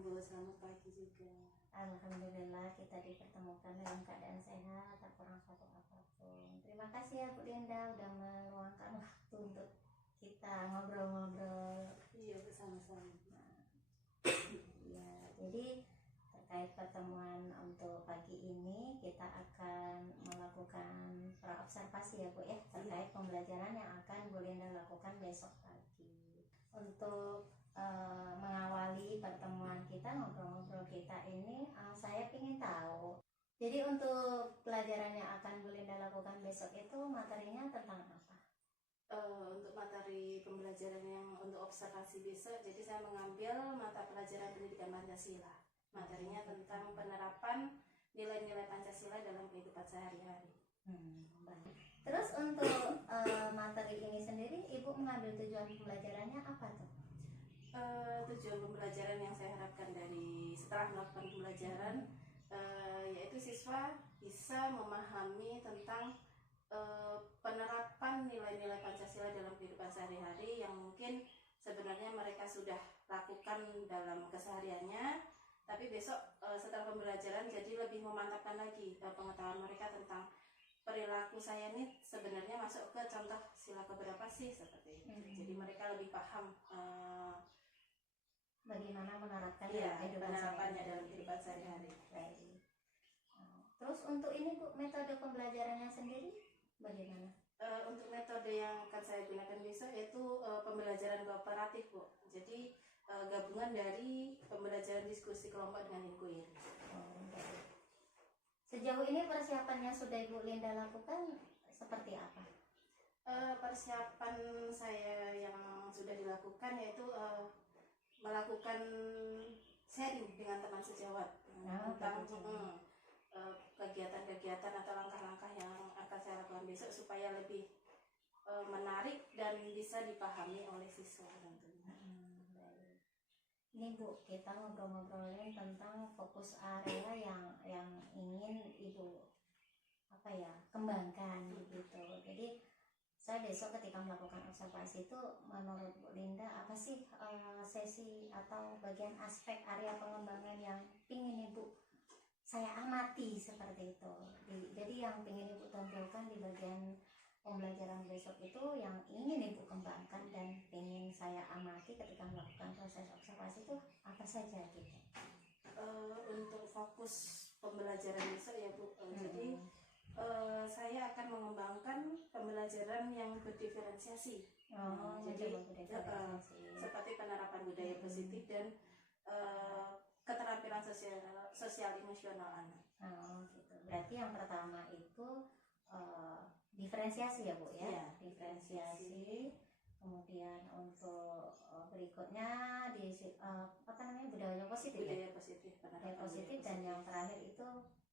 Bu, selamat pagi juga. Alhamdulillah kita dipertemukan dalam keadaan sehat, tak kurang suatu apapun. Terima kasih ya Bu Linda udah meluangkan waktu untuk kita ngobrol-ngobrol. Iya, bersama-sama. Ya, jadi terkait pertemuan untuk pagi ini kita akan melakukan praobservasi ya Bu ya terkait pembelajaran yang akan Bu Linda lakukan besok pagi. Untuk mengawali pertemuan kita, ngobrol-ngobrol kita ini, saya ingin tahu. Jadi untuk pelajaran yang akan Bu Linda lakukan besok itu materinya tentang apa? Untuk materi pembelajaran yang untuk observasi besok, jadi saya mengambil mata pelajaran pendidikan Pancasila. Materinya tentang penerapan nilai-nilai Pancasila dalam kehidupan sehari-hari. Baik. Terus untuk materi ini sendiri, Ibu mengambil tujuan pembelajarannya apa tuh? Tujuan pembelajaran yang saya harapkan dari setelah melakukan pembelajaran yaitu siswa bisa memahami tentang penerapan nilai-nilai Pancasila dalam kehidupan sehari-hari yang mungkin sebenarnya mereka sudah lakukan dalam kesehariannya, tapi besok setelah pembelajaran jadi lebih memantapkan lagi pengetahuan mereka tentang perilaku saya ini sebenarnya masuk ke contoh sila keberapa sih, seperti itu. Jadi mereka lebih paham bagaimana menerapkan penerapannya dalam kehidupan sehari-hari. Terus untuk ini Bu, metode pembelajarannya sendiri bagaimana? Untuk metode yang akan saya gunakan besok yaitu pembelajaran kooperatif Bu. Jadi gabungan dari pembelajaran diskusi kelompok dengan inquiry. Sejauh ini persiapannya sudah Ibu Linda lakukan seperti apa? Persiapan saya yang sudah dilakukan yaitu melakukan sharing dengan teman sejawat tentang kegiatan-kegiatan atau langkah-langkah yang akan saya lakukan besok supaya lebih menarik dan bisa dipahami oleh siswa tentunya. Ini Bu, kita ngobrol-ngobrolin tentang fokus area yang ingin Ibu kembangkan begitu. Jadi saya besok ketika melakukan observasi itu, menurut Bu Linda apa sih sesi atau bagian aspek area pengembangan yang ingin Ibu saya amati seperti itu. Jadi yang ingin Ibu tampilkan di bagian pembelajaran besok itu yang ingin Ibu kembangkan dan ingin saya amati ketika melakukan proses observasi itu apa saja gitu? Untuk fokus pembelajaran besok ya Bu, jadi saya akan mengembangkan pembelajaran yang berdiferensiasi. Jadi seperti penerapan budaya positif dan keterampilan sosial emosional anak. Gitu. Berarti yang pertama itu diferensiasi ya Bu ya? Iya, diferensiasi. Kemudian untuk berikutnya di budaya positif. Budaya positif, budaya positif dan yang terakhir itu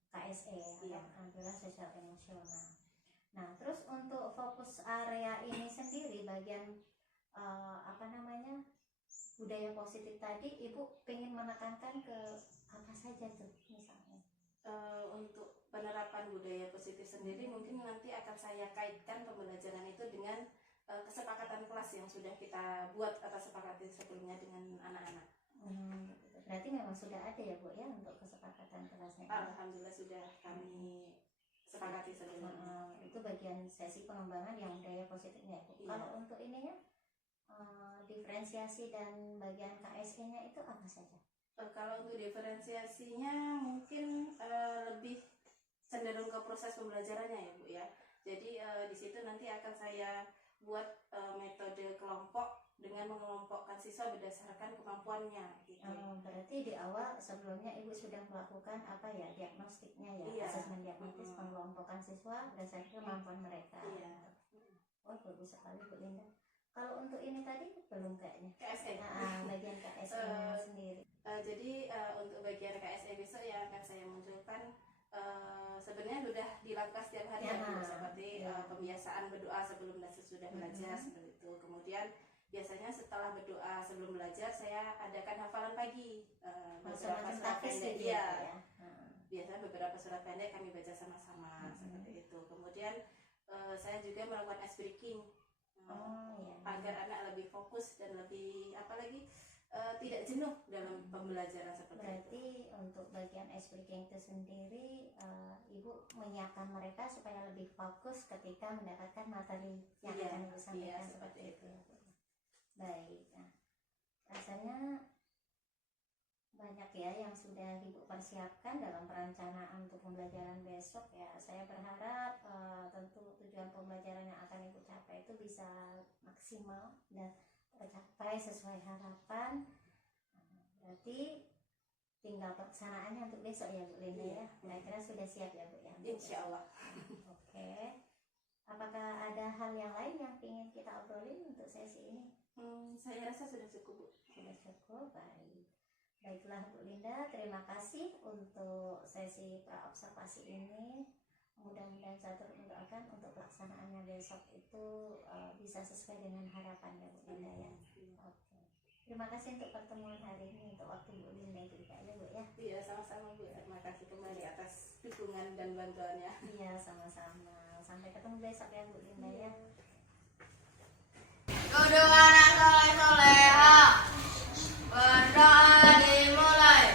KSE atau keterampilan sosial emosional. Nah, terus untuk fokus area ini sendiri bagian budaya positif tadi Ibu pengen menekankan ke apa saja tuh misalnya? Untuk penerapan budaya positif sendiri mungkin nanti akan saya kaitkan pembelajaran itu dengan kesepakatan kelas yang sudah kita buat atau sepakati sebelumnya dengan anak-anak. Berarti memang sudah ada ya Bu ya untuk kesepakatan kelasnya? Alhamdulillah sudah kami sepakati sebelumnya. Itu bagian sesi pengembangan yang budaya positifnya Bu. Iya. Kalau untuk ininya diferensiasi dan bagian KSE-nya itu apa saja? Kalau untuk diferensiasinya mungkin lebih cenderung ke proses pembelajarannya ya Bu ya. Jadi di situ nanti akan saya buat metode kelompok dengan mengelompokkan siswa berdasarkan kemampuannya gitu. Berarti di awal sebelumnya Ibu sudah melakukan diagnostiknya ya, asesmen diagnostis pengelompokan siswa berdasarkan kemampuan mereka. Iya. Bagus sekali Bu Linda. Kalau untuk ini tadi belum kayaknya. KSE. Bagian KSE sendiri. Jadi untuk bagian KSE besok yang akan saya munculkan sebenarnya sudah dilakukan setiap hari seperti pembiasaan berdoa sebelum dan sesudah belajar seperti itu. Kemudian biasanya setelah berdoa sebelum belajar saya adakan hafalan pagi beberapa surat pendek biasanya beberapa surat pendek kami baca sama-sama seperti itu. Kemudian saya juga melakukan ice breaking agar anak lebih fokus dan lebih tidak jenuh dalam pembelajaran seperti itu. Berarti untuk bagian speaking itu sendiri, Ibu menyiapkan mereka supaya lebih fokus ketika mendapatkan materi yang Iya, akan Ibu sampaikan iya, seperti seperti itu ya Bu. Baik, nah, rasanya banyak ya yang sudah Ibu persiapkan dalam perencanaan untuk pembelajaran besok ya. Saya berharap tentu tujuan pembelajaran yang akan Ibu capai itu bisa maksimal dan tercapai sesuai harapan. Berarti tinggal pelaksanaannya untuk besok ya Bu Linda ya. Kira-kira sudah siap ya Bu ya? Insya Allah. Oke. Apakah ada hal yang lain yang ingin kita obrolin untuk sesi ini? Saya rasa sudah cukup Bu. Sudah cukup, baik. Baiklah Bu Linda, terima kasih untuk sesi praobservasi ini. Mudah-mudahan saya turut mendoakan untuk pelaksanaannya besok itu bisa sesuai dengan harapan ya Bu Linda ya. Oke. Terima kasih untuk pertemuan hari ini, untuk waktu Bu Linda juga ya Bu ya. Iya, sama-sama Bu. Terima kasih kembali atas dukungan dan bantuannya. Iya, sama-sama. Sampai ketemu besok ya Bu Linda ya. Duduk anak soleh soleha, berdoa dimulai.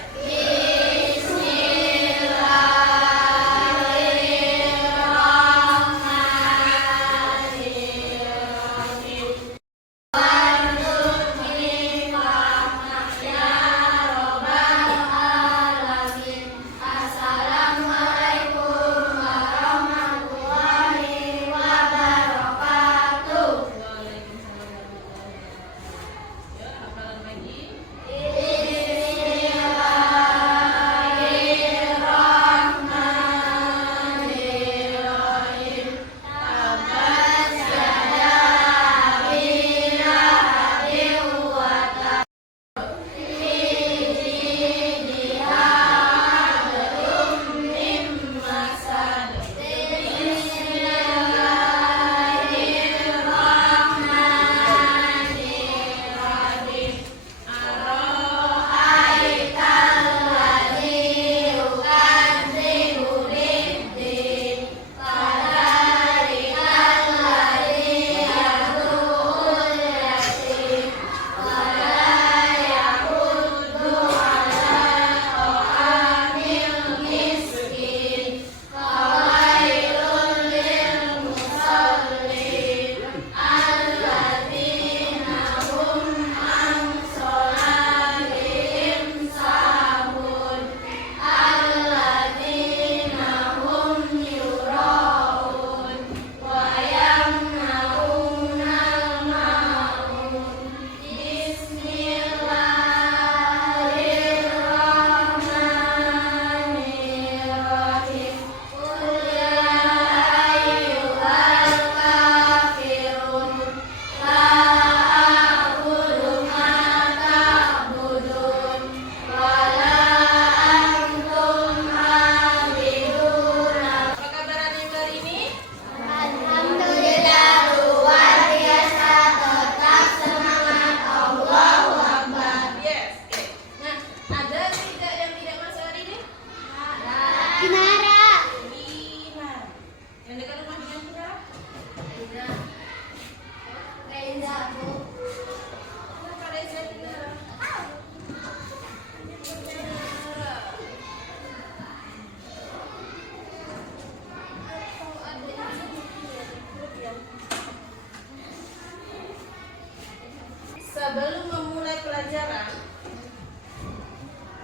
Sebelum memulai pelajaran,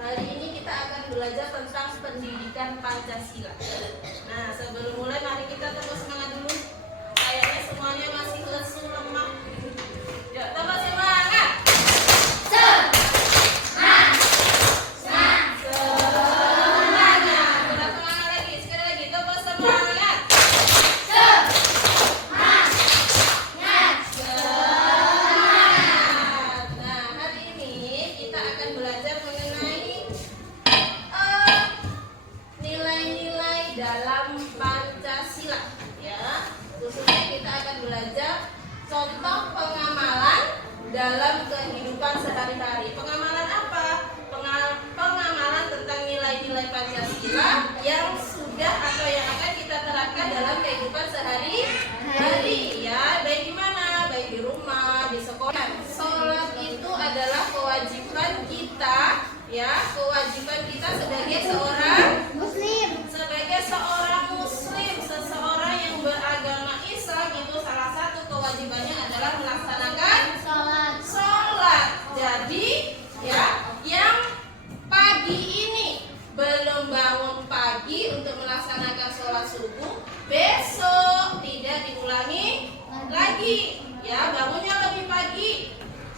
hari ini kita akan belajar tentang pendidikan Pancasila. Nah, sebelum mulai mari kita terus semangat dulu. Kayaknya semuanya masih lesu, lemah. Yuk, tambah semangat. Semangat. Kita semangat lagi, sekali lagi, tambah semangat. Nah, hari ini kita akan belajar mengenai nilai-nilai dalam Pancasila, ya. Khususnya kita akan belajar contoh pengamalan dalam kehidupan sehari-hari. Pengamalan apa? Pengamalan tentang nilai-nilai Pancasila yang sudah atau yang akan kita terapkan dalam kehidupan sehari-hari, ya. Baik di mana? Baik di rumah, di sekolah. Sholat itu adalah kewajiban kita, ya, kewajiban kita sebagai seorang Muslim. Seseorang yang beragama Islam itu salah satu kewajibannya adalah melaksanakan sholat. Jadi, ya, yang pagi ini belum bangun pagi untuk melaksanakan sholat subuh, besok tidak diulangi lagi. Ya, bangunnya lebih pagi.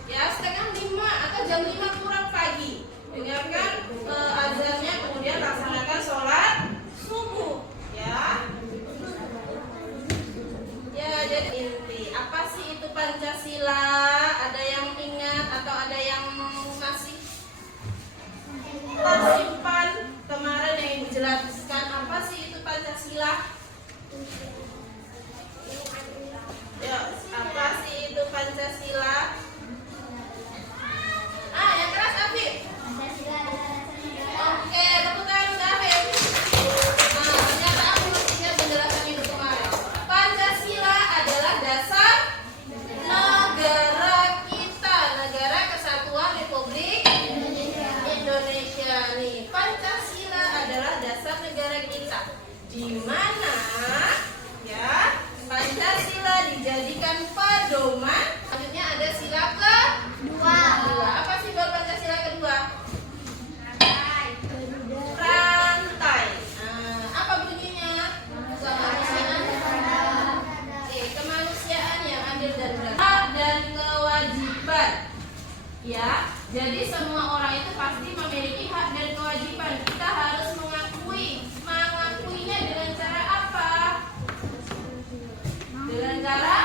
Ya, 4:30 atau jam 5 kurang pagi. Dengarkan azannya, kemudian laksanakan sholat subuh. Ya. Ya, jadi inti apa sih itu Pancasila? Ada yang ingat atau ada yang masih tersimpan kemarin yang Ibu jelaskan? Apa sih itu Pancasila? Ya, apa sih itu Pancasila? Yang keras Afif. Oke, tepuk tangan untuk Afif. Ternyata Afif ingat penjelasan itu kemarin. Pancasila adalah dasar negara kita, Negara Kesatuan Republik Indonesia nih. Pancasila adalah dasar negara kita, di mana ya Pancasila dijadikan pedoman. Selanjutnya ada sila kedua. Apa sih baru Pancasila kedua? Rantai. Apa bunyinya? Kemanusiaan yang adil dan beradab. Hak dan kewajiban. Ya, jadi semua orang itu pasti memiliki hak dan kewajiban. Kita harus mengakuinya dengan cara apa? Dengan cara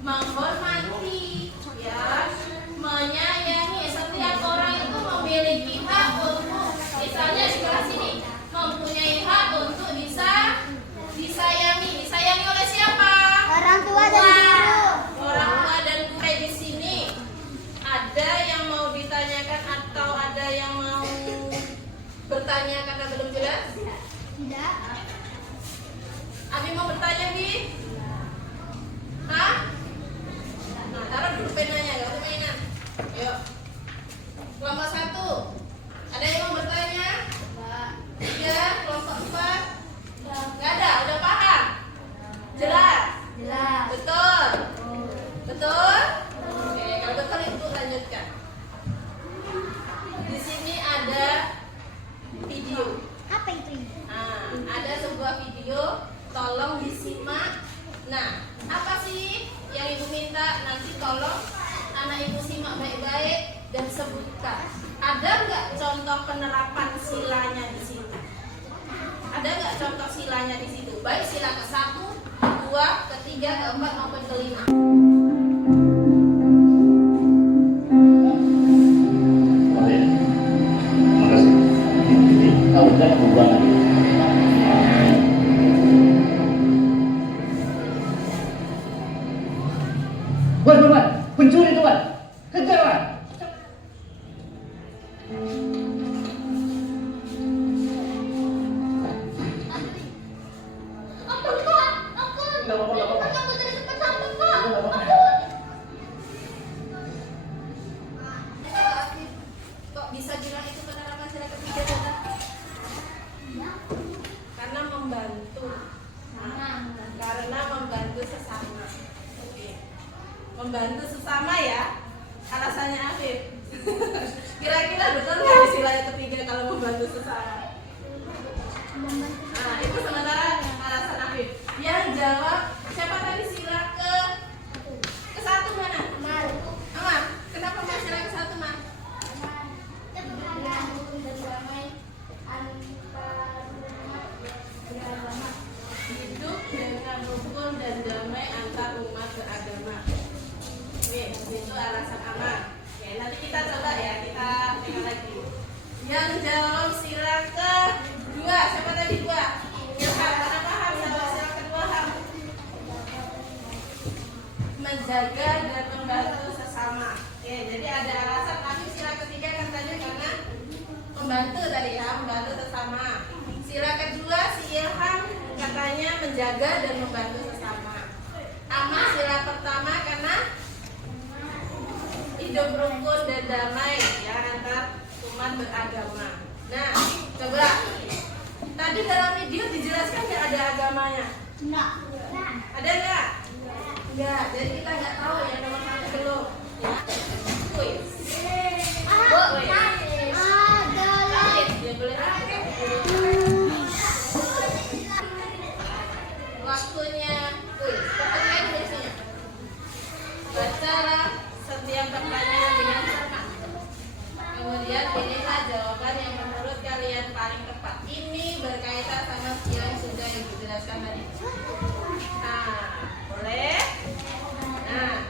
menghormati, ya, menyayangi. Setiap orang itu memiliki hak untuk, misalnya di kelas ini, mempunyai hak untuk disayangi. Disayangi oleh siapa? Orang tua dan guru. Orang tua dan guru. Di sini ada yang mau ditanyakan atau ada yang mau bertanya karena belum jelas? Tidak. Abi mau bertanya, Bi? Hah? Nah, taruh dulu penanya, gak usah mainan. Ayo. Kelompok 1. Ada yang mau bertanya? 3, kelompok 4. Gak ada, udah paham? Jelas? Betul? Betul? Oke, kalau betul itu lanjutkan. Di sini ada video. Apa itu? Ada sebuah video, tolong disimak. Nah, apa sih yang Ibu minta? Nanti tolong anak Ibu simak baik-baik dan sebutkan. Ada nggak contoh penerapan silanya di situ? Ada nggak contoh silanya di situ? Baik sila ke-1, ke-2, ke-3, ke-4 maupun ke-5. Makasih. Tahu kan hubungan. Buat, pencuri tuan, kejar. Kok bisa bilang itu penerapan sila ketiga, Tata? Karena membantu. Karena membantu sesama. Oke. Membantu sesama ya. Alasannya Afif. Kira-kira betul nggak di sila yang ketiga kalau membantu sesama? Nah, itu sementara alasan Afif. Yang jawab siapa tadi? Sila ke-1 mana? Amar. Kenapa Mas sila ke-1, Mas? Hidup dengan rukun dan damai antar umat beragama. Oke, itu alasan Amar. Oke, nanti kita coba ya, kita tengok lagi. Yang jawab sila kedua, siapa tadi? 2. Yang mana paham jawab sila kedua? Menjaga dan membantu sesama. Oke, jadi ada alasan. Tapi sila ketiga kan tadi karena membantu tadi ya, membantu sesama. Sila kedua si Ilham katanya menjaga dan membantu sesama. Ama sila pertama karena hidup rukun dan damai Enggak, jadi kita nggak tahu ya nomor 1 belum. Ya. Kuis. Ya boleh. Waktunya kuis. Pertanyaan biasanya. Bacalah setiap pertanyaan dengan cermat. Kemudian pilihlah jawaban yang menurut kalian paling tepat. Ini berkaitan sama yang sudah Ibu jelaskan tadi. Nah, boleh? Nah,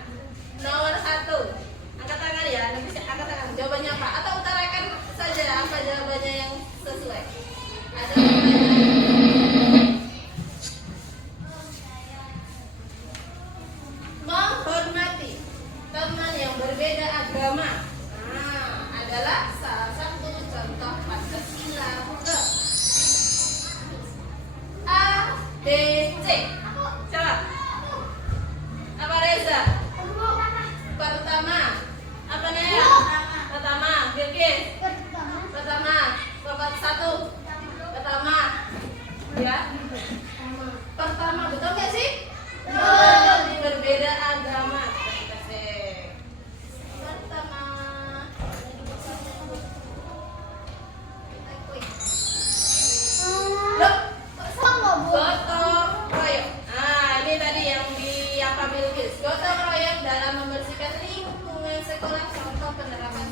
nomor 1. Angkat tangan ya, nanti angkat tangan. Jawabannya apa? Atau utarakan saja apa jawabannya yang sesuai. Ada menghormati teman yang berbeda agama. Nah, adalah salah satu contoh Pancasila ke A, B, C. Coba. Apa Reza? Pertama. Apa Naya? Pertama. Bilkis. Pertama. Nomor 1. Pertama. Ya. Pertama, betul nggak sih? Betul. Berbeda agama. Pertama. Loh, gotong royong. Nah, ini tadi yang di apa Bilkis. Gotong royong dalam membersihkan lingkungan sekolah, contoh penerapan.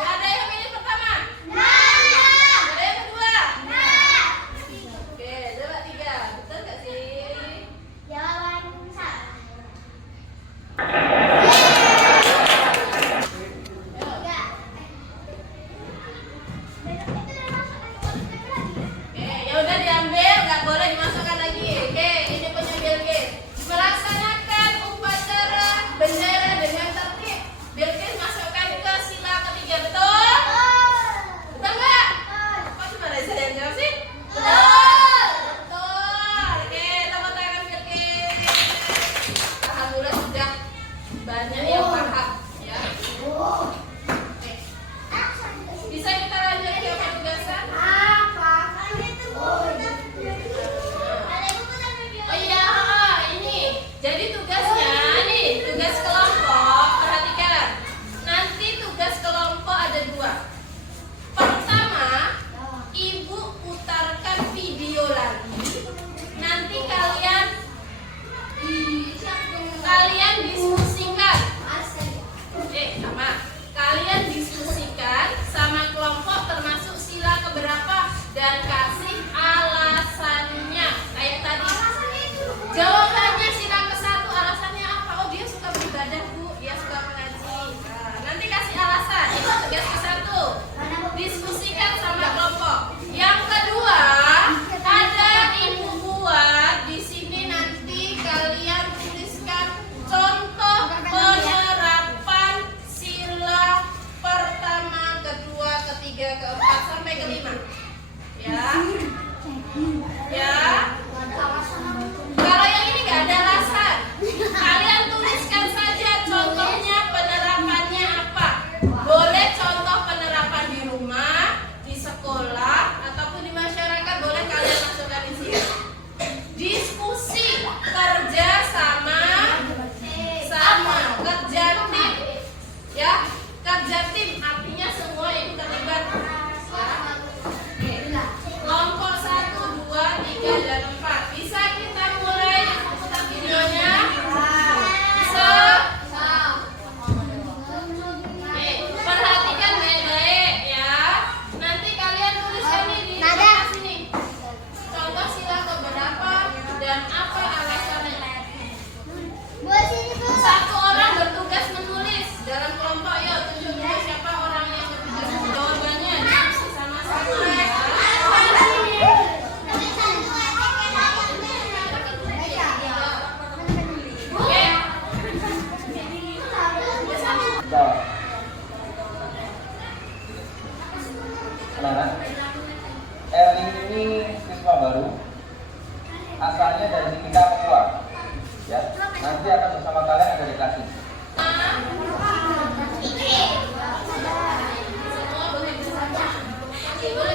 Ada yang pilih pertama? Ada yang kedua? Oke, coba 3. Betul nggak sih? Oke, ya udah diambil, nggak boleh dimasukkan lagi. Oke, ini punya Bilkis. Melaksanakan upacara bendera dengan tertib. Bilkis masukkan ke sila ketiga, betul? Betul nggak? Kok cuma Reza yang jawab sih? Betul. Betul. Oke, tepuk tangan Bilkis. Alhamdulillah sudah banyak yang paham, ya. Oke. Bisa kita lanjut ke penugasan? Oh iya, ini. Jadi tugasnya nih, tugas kelompok. Perhatikan. Nanti tugas kelompok ada 2. Pertama, Ibu putarkan video lagi. Nanti kalian diskusikan. Sama. Kalian diskusikan sama kelompok termasuk sila keberapa dan kasih alasannya. Kayak tadi. Jawabannya sila ke-1 alasannya apa? Oh, dia suka beribadah, Bu. Dia suka mengaji. Nah, nanti kasih alasan. Itu tugas ke-1. Diskusikan sama kelompok. Yang kedua, ada Ibu buat di sini nanti kalian tuliskan contoh penerapan sila pertama, kedua, ketiga, keempat sampai ke-5. Ya. Ya. Kalau yang ini nggak ada alasan, kalian tuliskan saja contohnya penerapannya apa. Boleh contoh penerapan di rumah, di sekolah, ataupun di masyarakat, boleh kalian masukkan di sini. Diskusi, kerja sama kerja tim, ya. Kerja tim artinya semua itu terlibat. Ya. Kelompok 1, 2, 3, dan 4. Bisa kita mulai putar videonya? Bisa. Perhatikan baik-baik ya. Nanti kalian tuliskan nih di sebelah sini. Contoh sila keberapa dan apa alasannya. Satu orang bertugas menulis dalam kelompok. Yuk, tunjuk dulu siapa orang yang bertugas. Jawabannya diskusi sama-sama ya. Oke. Anak-anak, Erling ini siswa baru, asalnya dari Timika Papua. Ya, nanti akan bersama kalian ada di kelas ini. Semua boleh bersama. Boleh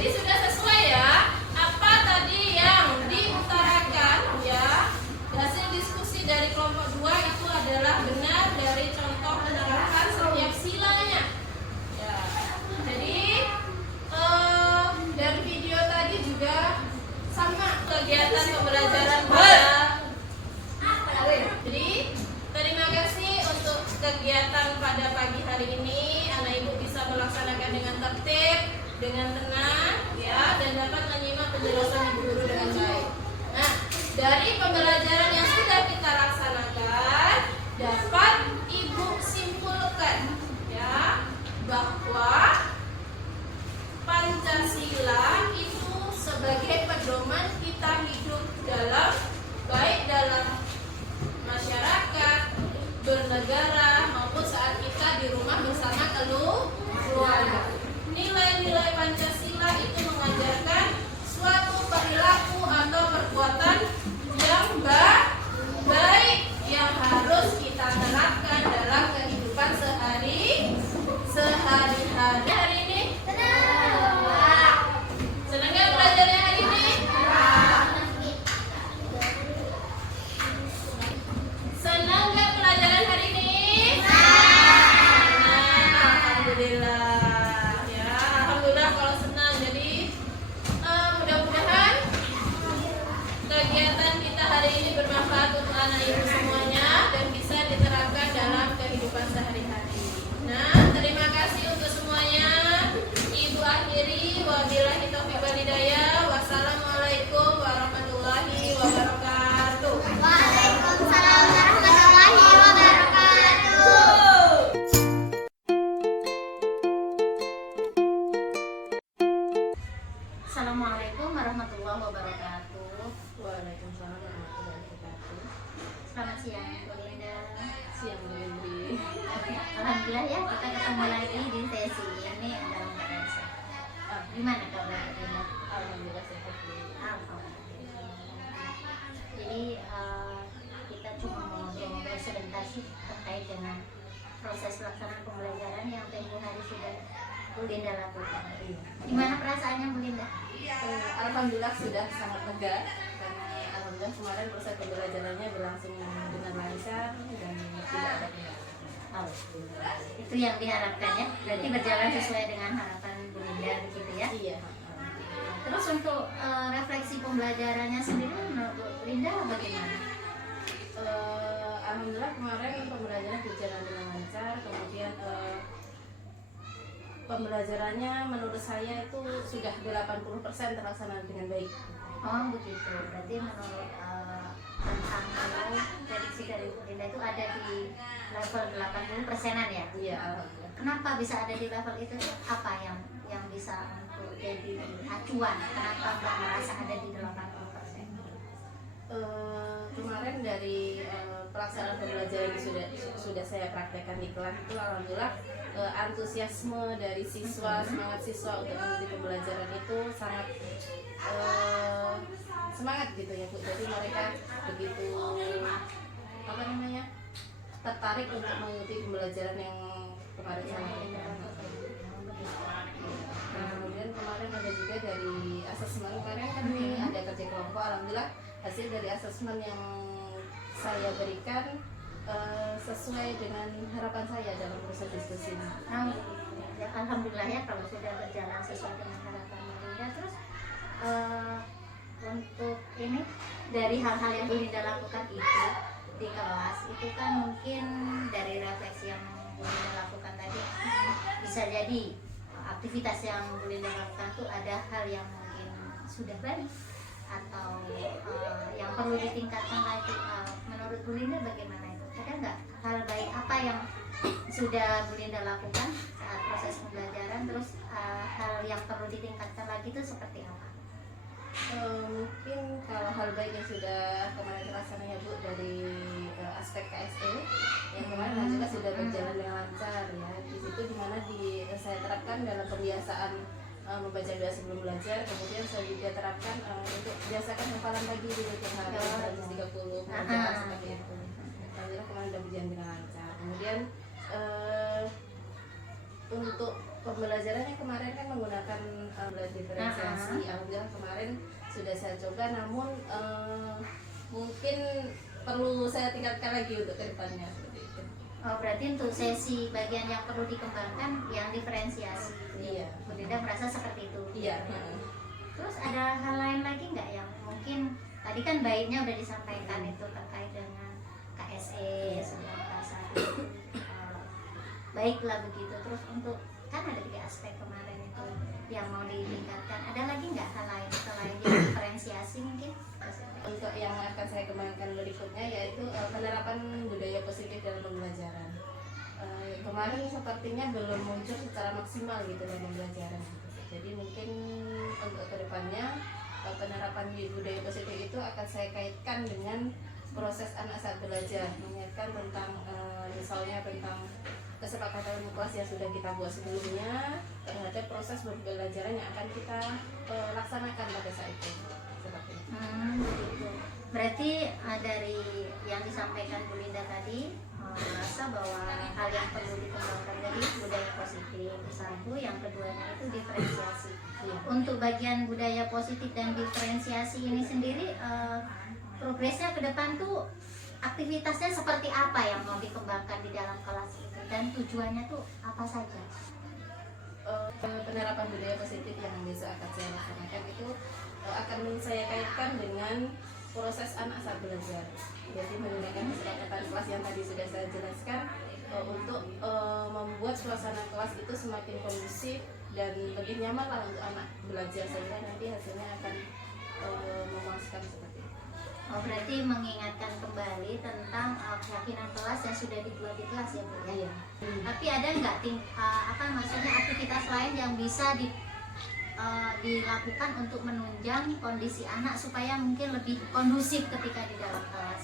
Jadi sudah sesuai ya apa tadi yang diutarakan ya. Hasil diskusi dari kelompok 2 itu adalah benar dari contoh penerapan setiap silanya. Ya. Jadi dari video tadi juga sama kegiatan pembelajaran pada. Jadi terima kasih untuk kegiatan pada pagi hari ini. Anak ibu bisa melaksanakan dengan tertib, dengan tenang, ya, dan dapat menyimak penjelasan ibu guru dengan baik. Nah, dari pembelajaran yang sudah kita laksanakan, dapat ibu simpulkan, ya, bahwa Pancasila itu sebagai pedoman kita hidup baik dalam masyarakat, bernegara, maupun saat kita di rumah bersama keluarga. Nilai-nilai Pancasila itu mengajarkan suatu perilaku atau perbuatan yang baik yang harus kita terapkan dalam kehidupan sehari-hari. Hari ini senang nggak belajarnya hari ini? Senang nggak pelajaran hari ini? Alhamdulillah. Ya, alhamdulillah kalau senang. Jadi mudah-mudahan kegiatan kita hari ini bermanfaat untuk anak ibu semuanya dan bisa diterapkan dalam kehidupan sehari-hari. Nah, terima kasih untuk semuanya. Ibu akhiri, wabillahi taufiq wal hidayah. Wassalamualaikum warahmatullahi wabarakatuh. Waalaikumsalam warahmatullahi wabarakatuh. Assalamualaikum warahmatullahi wabarakatuh. Waalaikumsalam warahmatullahi wabarakatuh. Selamat siang Bu Linda. Siang Bu Indri. Alhamdulillah ya kita ketemu lagi di sesi ini dalam keadaan sehat. Gimana kabar Bu Linda? Alhamdulillah sehat Bu. Alhamdulillah. Jadi kita cuma mau ngobrol sebentar sih terkait dengan proses pelaksanaan pembelajaran yang tempoh hari sudah Bu Linda lakukan. Gimana perasaannya Bu Linda? Alhamdulillah sudah sangat lega karena alhamdulillah kemarin proses pembelajarannya berlangsung dengan lancar dan tidak ada kendala. Itu yang diharapkan ya. Berarti berjalan sesuai dengan harapan Bu Linda begitu ya. Iya. Terus untuk refleksi pembelajarannya sendiri menurut Bu Linda bagaimana? Alhamdulillah kemarin pembelajaran berjalan dengan lancar, kemudian pembelajarannya menurut saya itu sudah 80% terlaksana dengan baik. Oh begitu. Berarti menurut tentang prediksi dari Bu Linda itu ada di level 80%-an ya? Iya, alhamdulillah. Kenapa bisa ada di level itu? Apa yang bisa untuk jadi acuan? Kenapa Mbak merasa ada di 80%? Kemarin dari pelaksanaan pembelajaran yang sudah saya praktekkan di kelas itu alhamdulillah antusiasme dari siswa, semangat siswa untuk mengikuti pembelajaran itu sangat semangat gitu ya Bu. Jadi mereka begitu tertarik untuk mengikuti pembelajaran yang kemarin saya lakukan. Nah, kemudian kemarin ada juga dari asesmen, kemarin kan ada kerja kelompok. Alhamdulillah hasil dari asesmen yang saya berikan sesuai dengan harapan saya dalam proses diskusi. Alhamdulillah ya kalau sudah berjalan sesuai dengan harapan Bu Linda. Terus untuk ini dari hal-hal yang Bu Linda lakukan itu di kelas itu kan mungkin dari refleksi yang Bu Linda lakukan tadi bisa jadi aktivitas yang Bu Linda lakukan itu ada hal yang mungkin sudah baik atau yang perlu ditingkatkan lagi. Menurut Bu Linda bagaimana itu? Ada nggak hal baik apa yang sudah Bu Linda lakukan saat proses pembelajaran, terus hal yang perlu ditingkatkan lagi itu seperti apa? Mungkin kalau hal baik yang sudah kemarin terlaksana ya Bu dari aspek KSE yang kemarin juga sudah berjalan dengan lancar ya. Di situ dimana saya terapkan dalam kebiasaan membaca doa sebelum belajar, kemudian saya juga terapkan untuk biasakan hafalan pagi di tiap hari 130 seperti itu. Alhamdulillah kemarin sudah berjalan dengan lancar. Kemudian untuk pembelajarannya kemarin kan menggunakan diferensiasi. Alhamdulillah kemarin sudah saya coba, namun mungkin perlu saya tingkatkan lagi untuk kedepannya seperti itu. Oh, berarti untuk sesi bagian yang perlu dikembangkan yang diferensiasi. Iya. Bu Linda merasa seperti itu. Iya. Terus ada hal lain lagi nggak yang mungkin tadi kan baiknya udah disampaikan itu terkait dengan KSE sedang bahasa baiklah begitu. Terus untuk kan ada 3 aspek kemarin itu yang mau ditingkatkan. Ada lagi nggak hal lain selain yang diferensiasi mungkin? Untuk yang akan saya kembangkan berikutnya yaitu penerapan budaya positif dalam pembelajaran. Kemarin sepertinya belum muncul secara maksimal gitu dalam pembelajaran. Jadi mungkin untuk kedepannya penerapan budaya positif itu akan saya kaitkan dengan proses anak saat belajar, mengingatkan tentang misalnya tentang kesepakatan kelas yang sudah kita buat sebelumnya terhadap proses pembelajaran yang akan kita laksanakan pada saat itu. Seperti itu. Begitu. Berarti dari yang disampaikan Bu Linda tadi merasa bahwa hal yang perlu dikembangkan dari budaya positif satu, yang keduanya itu diferensiasi. Untuk bagian budaya positif dan diferensiasi ini sendiri progresnya ke depan tuh aktivitasnya seperti apa yang mau dikembangkan di dalam kelas itu dan tujuannya tuh apa saja? Penerapan budaya positif yang bisa akan saya laksanakan itu akan saya kaitkan dengan proses anak saat belajar. Jadi menggunakan kesepakatan kelas yang tadi sudah saya jelaskan untuk membuat suasana kelas itu semakin kondusif dan lebih nyaman lah untuk anak belajar, sehingga nanti hasilnya akan memuaskan seperti itu. Oh, berarti mengingatkan kembali tentang keyakinan kelas yang sudah dibuat di kelas ya Bu ya? Iya. Tapi ada nggak maksudnya aktivitas lain yang bisa dilakukan untuk menunjang kondisi anak supaya mungkin lebih kondusif ketika di dalam kelas?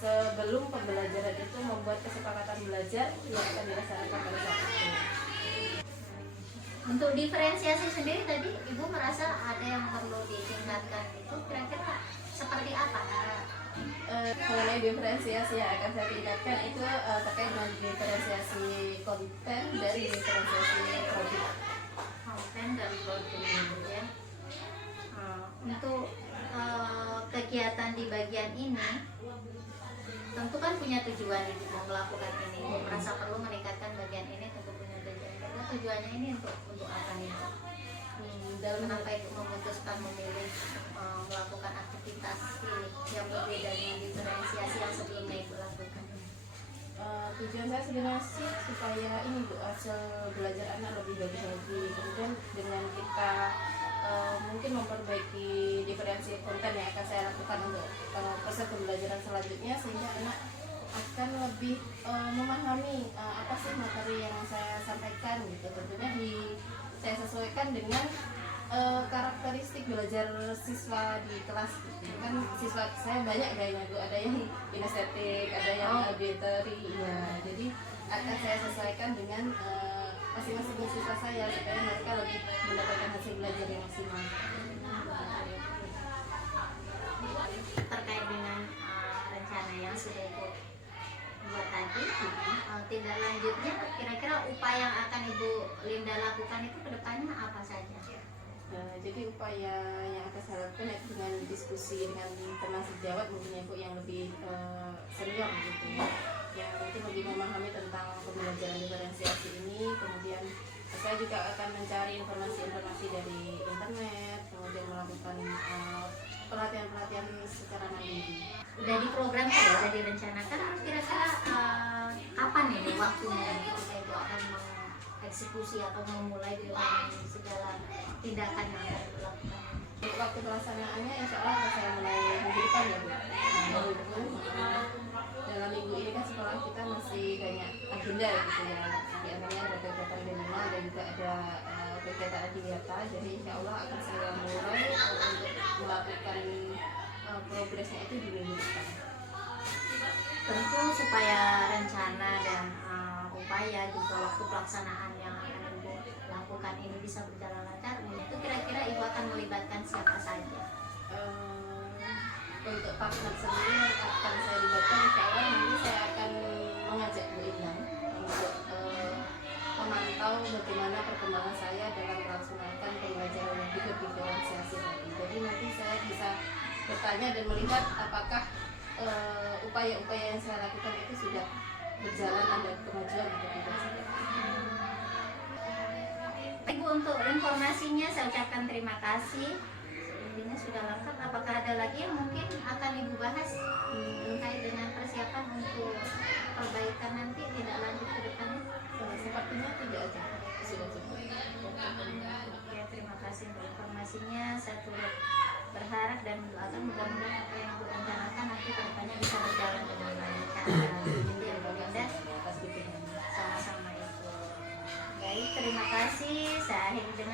Sebelum pembelajaran itu membuat kesepakatan belajar yang akan dilaksanakan pada saat itu. Untuk diferensiasi sendiri tadi Ibu merasa ada yang perlu ditingkatkan, itu kira-kira seperti apa? Mengenai diferensiasi yang akan saya tingkatkan itu terkait dengan diferensiasi konten dan diferensiasi produk. Konten dan produk ya. Untuk kegiatan di bagian ini tentu kan punya tujuan Ibu mau melakukan ini. Ibu merasa perlu meningkatkan bagian ini, tentu punya tujuan. Karena tujuannya ini untuk apa nih? Dalam kenapa Ibu memutuskan memilih melakukan aktivitas ini yang berbeda dengan diferensiasi yang sebelumnya Ibu lakukan? Tujuan saya sebenarnya sih supaya ini Bu, hasil belajar anak lebih bagus lagi. Kemudian dengan kita mungkin memperbaiki diferensi konten yang akan saya lakukan untuk proses pembelajaran selanjutnya, sehingga anak akan lebih memahami apa sih materi yang saya sampaikan gitu. Tentunya saya sesuaikan dengan karakteristik belajar siswa di kelas gitu. Kan siswa saya banyak kayaknya Bu, ada yang kinestetik, ada yang auditory ya. Jadi akan saya sesuaikan dengan masing-masing siswa saya supaya mereka lebih mendapatkan hasil belajar yang maksimal. Terkait dengan rencana yang sudah Ibu buat tadi, tindak lanjutnya kira-kira upaya yang akan Ibu Linda lakukan itu kedepannya apa saja? Jadi upaya yang akan saya lakukan yaitu dengan diskusi dengan teman sejawat mungkin ya Bu, yang lebih senior gitu ya, yang mungkin lebih memahami tentang pembelajaran diferensiasi ini. Kemudian saya juga akan mencari informasi-informasi dari internet, kemudian melakukan pelatihan-pelatihan secara mandiri. Udah diprogram kan, udah direncanakan, kira-kira kapan ini waktunya ketika Ibu akan mengeksekusi atau memulai dengan segala tindakan yang akan dilakukan? Waktu pelaksanaannya insya Allah akan saya mulai minggu depan ya Bu. Minggu depan, dalam minggu ini kan sekolah kita masih banyak agenda gitu ya. Di antaranya ada kegiatan Denima dan juga ada kegiatan Adiwiyata. Jadi insya Allah akan saya mulai untuk melakukan progresnya itu di minggu depan. Tentu supaya rencana dan upaya juga waktu pelaksanaan yang akan Ibu lakukan ini bisa berjalan lancar, itu kira-kira Ibu akan melibatkan siapa saja? Untuk partner sendiri yang akan saya libatkan insya Allah nanti saya akan mengajak Bu Inang untuk atau bagaimana perkembangan saya dalam melaksanakan pembelajaran yang diferensiasi tadi. Jadi nanti saya bisa bertanya dan melihat apakah upaya-upaya yang saya lakukan itu sudah berjalan, ada kemajuan atau tidak. Ibu, untuk informasinya saya ucapkan terima kasih. Intinya sudah lengkap. Apakah ada lagi yang mungkin akan Ibu bahas terkait dengan persiapan untuk perbaikan nanti tidak lanjut ke depannya? Sepertinya tidak ada, sudah cukup. Oke, terima kasih untuk informasinya. Saya turut berharap dan mendoakan mudah-mudahan apa yang Ibu rencanakan nanti ke depannya bisa berjalan dengan lancar. Jadi ya, Bu Linda, sama-sama Ibu. Baik, terima kasih. Saya akhiri dengan